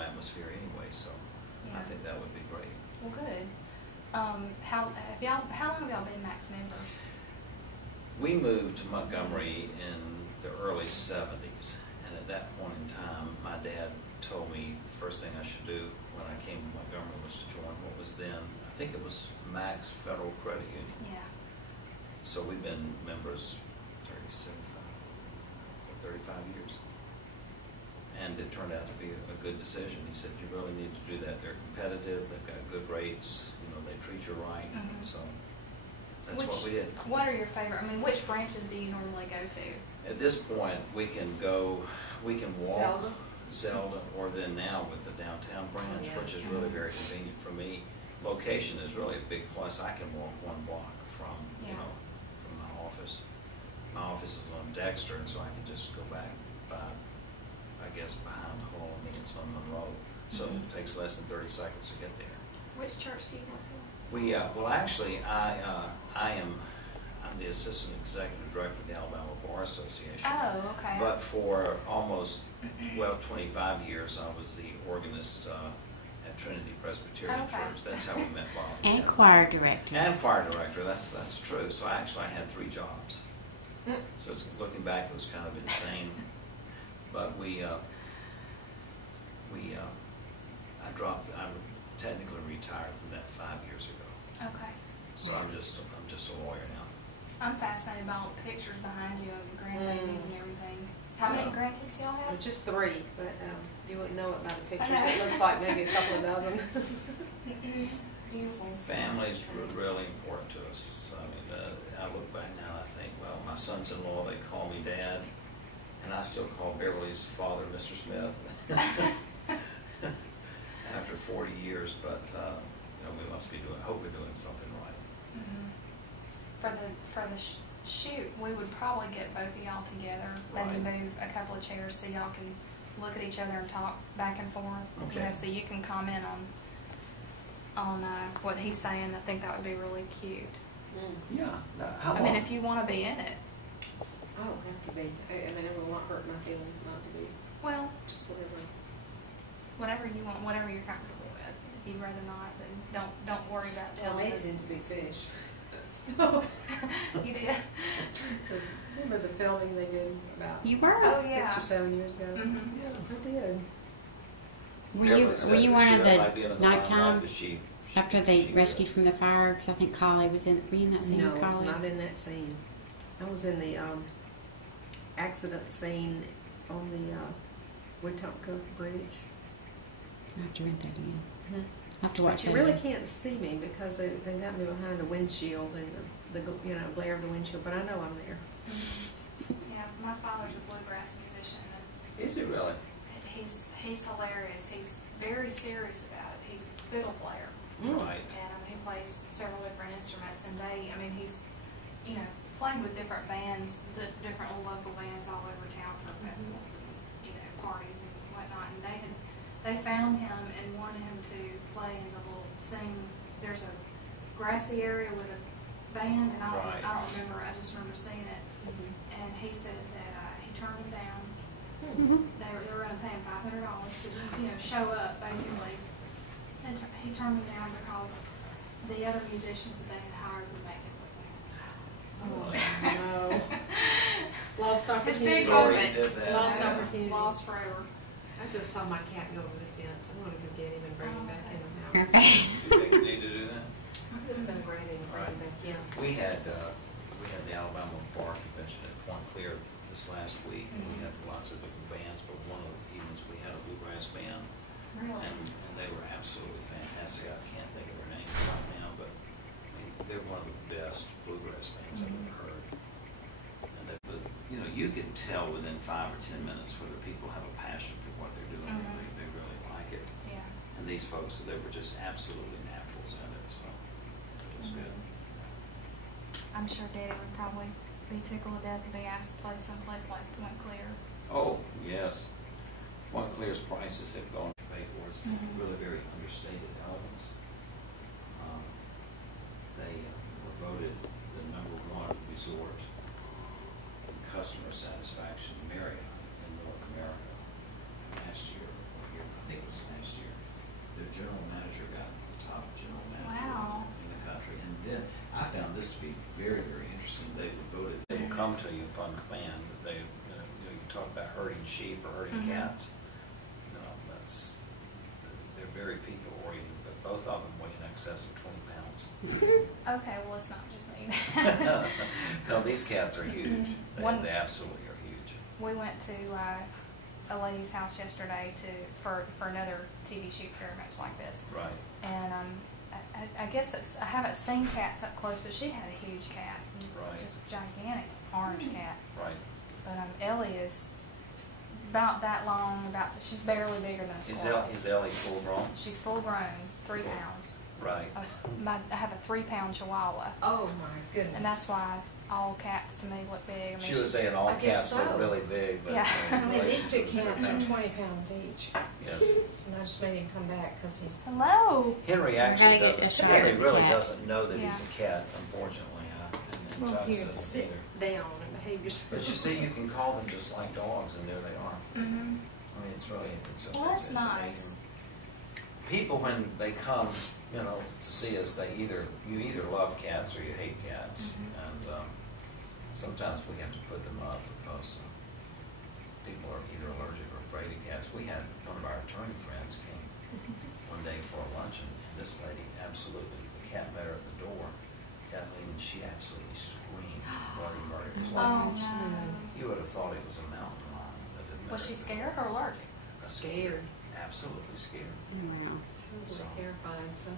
atmosphere anyway, so I think that would be great. Well, good. How long have y'all been Max members? We moved to Montgomery in the early 70s, and at that point in time, my dad told me the first thing I should do when I came to Montgomery was to join what was then, I think it was Max Federal Credit Union. Yeah. So we've been members 35 years. And it turned out to be a good decision. He said, you really need to do that. They're competitive, they've got good rates, you know, they treat you right. So that's what we did. What are your favorite, I mean, which branches do you normally go to? At this point, we can walk Zelda, or then now with the downtown branch, which is really very convenient for me. Location is really a big plus. I can walk 1 block from, you know, from my office. My office is on Dexter, and so I can just go back by, I guess, behind the hall. I mean, it's on Monroe, so it takes less than 30 seconds to get there. Which church do you work for? Well, actually, I'm the assistant executive director of the Alabama Bar Association. Oh, okay. But for almost 25 years, I was the organist at Trinity Presbyterian Church. That's how we met Bob. And choir director. And choir director. That's true. So I had 3 jobs. So looking back, it was kind of insane. But I technically retired from that 5 years ago. Okay. So I'm just a lawyer now. I'm fascinated by all the pictures behind you of the grandbabies and everything. How many grandkids do y'all have? Just 3, but you wouldn't know it by the pictures. It looks like maybe a couple of dozen. Beautiful. Families were really important to us. I mean, I look back now and I think, well, my sons-in-law, they call me Dad, and I still call Beverly's father Mr. Smith after 40 years. But you know, we must be hope we're doing something right. For the shoot, we would probably get both of y'all together. Maybe move a couple of chairs so y'all can look at each other and talk back and forth. Okay. You know, so you can comment on what he's saying. I think that would be really cute. Yeah. I mean, if you want to be in it. I don't have to be. I mean, it will not hurt my feelings not to be. Well, just whatever. Whatever you want, whatever you're comfortable with. If you'd rather not, then don't worry about telling us. Into big fish. You did. Remember the filming they did about you were 6 or 7 years ago? Yes. I did. Were you one of the nighttime she after they rescued from the fire? Because I think Collie was in. Were you in that scene? No, with I was Collie? not in that scene. I was in the accident scene on the Wetumpka Bridge. I have to rent that again. I have to watch You that. really can't see me because they got me behind the windshield and the glare of the windshield, but I know I'm there. Yeah, my father's a bluegrass musician. Is he really? He's hilarious. He's very serious about it. He's a fiddle player. Right. And he plays several different instruments. And he's played with different bands, different local bands all over town for festivals and parties and whatnot. And they found him and wanted him to play in the little there's a grassy area with a band, and I don't remember. I just remember seeing it. And he said that he turned them down. They were going to pay him $500 to show up basically. And he turned them down because the other musicians that they had hired would make it look bad. Oh no! Lost opportunity. Lost opportunity. Lost forever. I just saw my cat go over the fence. I'm going to go get him and bring him back in the house. Okay. You think you need to do that? I'm just going to bring him back in. We had the Alabama Bar Convention at Point Clear this last week, and we had lots of different bands, but one of the evenings we had a bluegrass band. Really? And they were absolutely fantastic. I can't think of their names right now, but they're one of the best bluegrass bands I've ever heard. And you can tell within 5 or 10 minutes whether people have a passion for what they're doing. They really like it. Yeah. And these folks, they were just absolutely naturals in it, so it was good. I'm sure Daddy would probably be tickled to death to be asked to play someplace like Point Clear. Oh, yes. Point Clear's prices have gone to pay for. It's really very understated elements. They were voted the #1 resort in customer satisfaction Marriott in North America last year. I think it's last come to you upon command. They, you talk about herding sheep or herding cats. They're very people oriented, but both of them weigh in excess of 20 pounds. Okay, well, it's not just me. No, these cats are huge. They absolutely are huge. We went to a lady's house yesterday for another TV shoot very much like this. Right. And I guess I haven't seen cats up close, but she had a huge cat. Right. Just gigantic orange cat. Right. But Ellie is about that long, she's barely bigger than a squirrel. Is Ellie full grown? She's full grown, 3 pounds. Right. I have a 3-pound Chihuahua. Oh my goodness. And that's why all cats to me look big. I mean, She was saying all cats look really big, but Yeah. I mean, these two cats are 20 pounds each. yes. And I just made him come back because he's. Hello. Henry actually Gotta get doesn't. a shot Henry at the really cat. doesn't know that he's Yeah. a cat, unfortunately. And Well, Tux he would doesn't sit either. down and behave yourself. But you see, you can call them just like dogs, and there they are. Mm-hmm. I mean, it's really Well, that's it's nice. amazing. People, when they come, to see us, you either love cats or you hate cats, and sometimes we have to put them up because people are either allergic or afraid of cats. We had one of our attorney friends came one day for a luncheon, and this lady absolutely, the cat met her at the door, Kathleen, and she absolutely screamed bloody murder. It was like Oh, no. you would have thought it was a mountain lion. That had met Was she her. scared or allergic? Scared. Absolutely scared. Wow. Totally So- terrified. So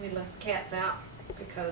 we left the cats out because